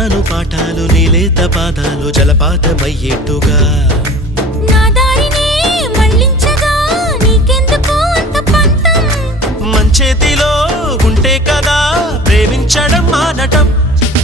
చెబుతాను పాఠాలు నీలేత పాదాలు జలపాతమయ్యేట్టుగా నా దారినే మళ్ళించగా నీకెందుకు అంత పంతం మంచేతిలో ఉంటే కదా ప్రేమించడం మానటం